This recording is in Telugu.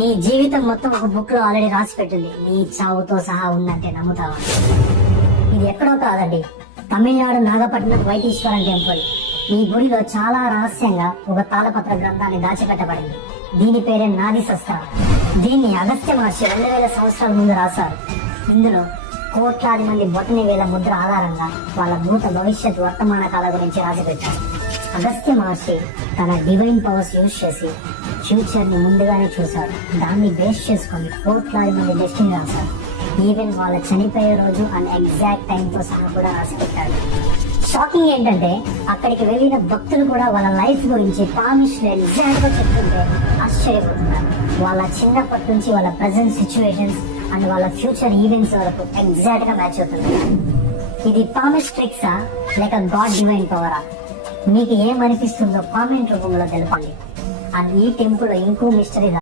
నీ జీవితం మొత్తం ఒక బుక్ లో ఆల్రెడీ రాసి పెట్టింది. నీ చావుతో సహా ఉందంటే నమ్ముతావా? ఇది ఎక్కడో కాదండి, తమిళనాడు నాగపట్నం వైతీశ్వరం టెంపుల్. ఈ గుడిలో చాలా రహస్యంగా ఒక తాళపత్ర గ్రంథాన్ని దాచిపెట్టబడింది. దీని పేరే నాది శస్త్ర. దీన్ని అగస్త్య మహర్షి 2000 సంవత్సరాల ముందు రాశారు. ఇందులో కోట్లాది మంది బొటని వేల ముద్ర ఆధారంగా వాళ్ళ భూత భవిష్యత్ వర్తమాన కాల గురించి రాసిపెట్టారు. అగస్త్య మహర్షి తన డివైన్ పవర్స్ యూజ్ చేసి ఫ్యూచర్ ని ముందుగానే చూశాడు. దాన్ని బేస్ చేసుకుని కోట్లాది మంది డెస్టినీ రాశారు. ఈవెన్ వాళ్ళ చనిపోయే రోజు అండ్ ఎగ్జాక్ట్ టైం తో సహా కూడా రాసిపెట్టాడు. షాకింగ్ ఏంటంటే అక్కడికి వెళ్ళిన భక్తులు కూడా వాళ్ళ లైఫ్ గురించి పామిస్ట్ ఎగ్జాక్ట్ గా చెప్తుంటే ఆశ్చర్యపోతున్నారు. వాళ్ళ చిన్నప్పటి నుంచి వాళ్ళ ప్రెసెంట్ సిచ్యువేషన్స్ అండ్ వాళ్ళ ఫ్యూచర్ ఈవెంట్స్ వరకు ఎగ్జాక్ట్ గా మ్యాచ్ అవుతుంది. ఇది పామిస్ట్ ట్రిక్సా లేక గాడ్ డివైన్ పవరా? మీకు ఏమనిపిస్తుందో కామెంట్ రూపంలో తెలపండి. అండ్ ఈ టెంపుల్ ఇంకో మిస్టరీ